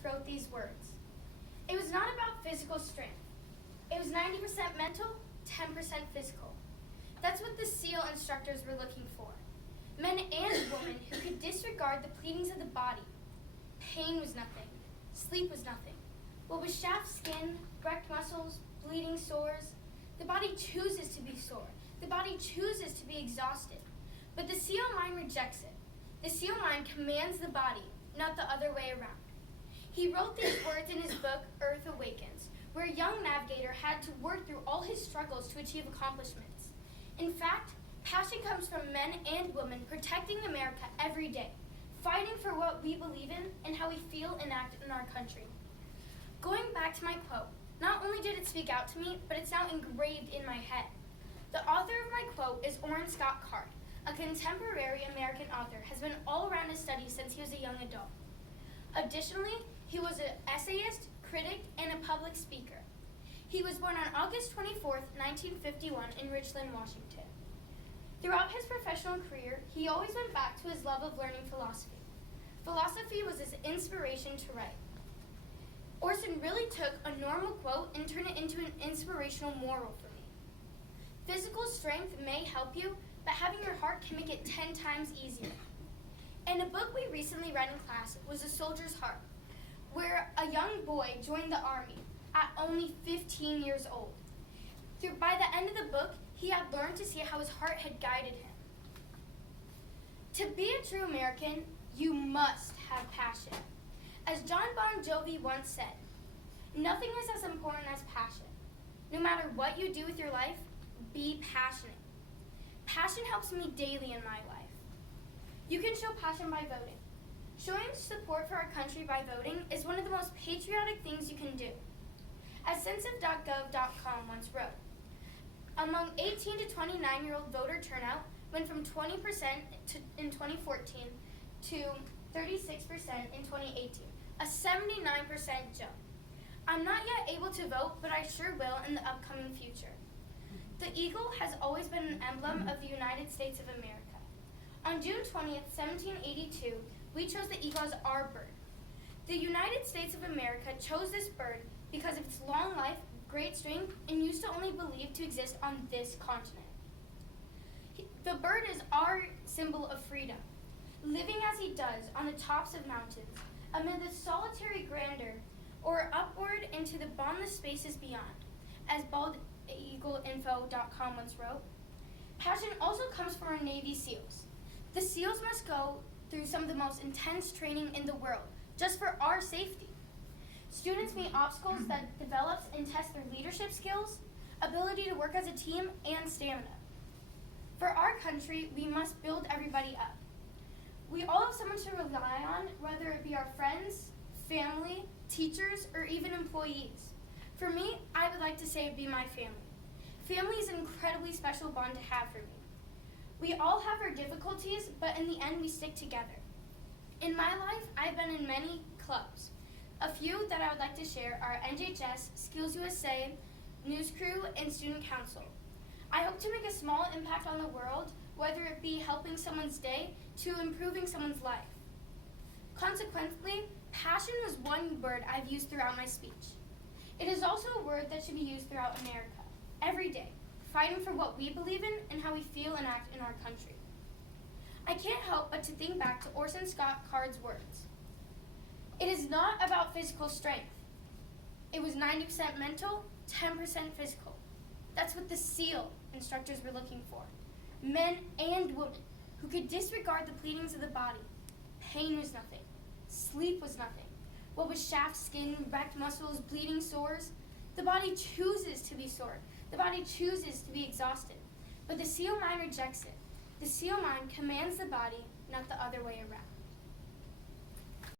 once wrote these words. It was not about physical strength. It was 90% mental, 10% physical. That's what the SEAL instructors were looking for. Men and women who could disregard the pleadings of the body. Pain was nothing. Sleep was nothing. What was chapped skin, wrecked muscles, bleeding sores? The body chooses to be sore. The body chooses to be exhausted. But the SEAL mind rejects it. The SEAL mind commands the body, not the other way around. He wrote these words in his book, Earth Awakens, where a young navigator had to work through all his struggles to achieve accomplishments. In fact, passion comes from men and women protecting America every day, fighting for what we believe in and how we feel and act in our country. Going back to my quote, not only did it speak out to me, but it's now engraved in my head. The author of my quote is Orrin Scott Card, a contemporary American author, has been all around his studies since he was a young adult. Additionally, he was an essayist, critic, and a public speaker. He was born on August 24, 1951 in Richland, Washington. Throughout his professional career, he always went back to his love of learning philosophy. Philosophy was his inspiration to write. Orson really took a normal quote and turned it into an inspirational moral for me. Physical strength may help you, but having your heart can make it 10 times easier. And a book we recently read in class was A Soldier's Heart, where a young boy joined the Army at only 15 years old. By the end of the book, he had learned to see how his heart had guided him. To be a true American, you must have passion. As John Bon Jovi once said, nothing is as important as passion. No matter what you do with your life, be passionate. Passion helps me daily in my life. You can show passion by voting. Showing support for our country by voting is one of the most patriotic things you can do. As census.gov.com once wrote, among 18 to 29-year-old voter turnout went from 20% in 2014 to 36% in 2018, a 79% jump. I'm not yet able to vote, but I sure will in the upcoming future. The eagle has always been an emblem of the United States of America. On June 20th, 1782, we chose the eagle as our bird. The United States of America chose this bird because of its long life, great strength, and used to only believed to exist on this continent. The bird is our symbol of freedom, living as he does on the tops of mountains, amid the solitary grandeur, or upward into the boundless spaces beyond, as baldeagleinfo.com once wrote. Passion also comes from our Navy SEALs. The SEALs must go through some of the most intense training in the world, just for our safety. Students meet obstacles that develops and tests their leadership skills, ability to work as a team, and stamina. For our country, we must build everybody up. We all have someone to rely on, whether it be our friends, family, teachers, or even employees. For me, I would like to say it'd be my family. Family is an incredibly special bond to have for me. We all have our difficulties, but in the end, we stick together. In my life, I've been in many clubs. A few that I would like to share are NJHS, Skills USA, News Crew, and Student Council. I hope to make a small impact on the world, whether it be helping someone's day to improving someone's life. Consequently, passion was one word I've used throughout my speech. It is also a word that should be used throughout America, every day, fighting for what we believe in and how we feel and act in our country. I can't help but to think back to Orson Scott Card's words. It is not about physical strength. It was 90% mental, 10% physical. That's what the SEAL instructors were looking for. Men and women who could disregard the pleadings of the body. Pain was nothing. Sleep was nothing. What was chapped skin, wrecked muscles, bleeding sores? The body chooses to be sore. The body chooses to be exhausted. But the SEAL mind rejects it. The SEAL mind commands the body, not the other way around.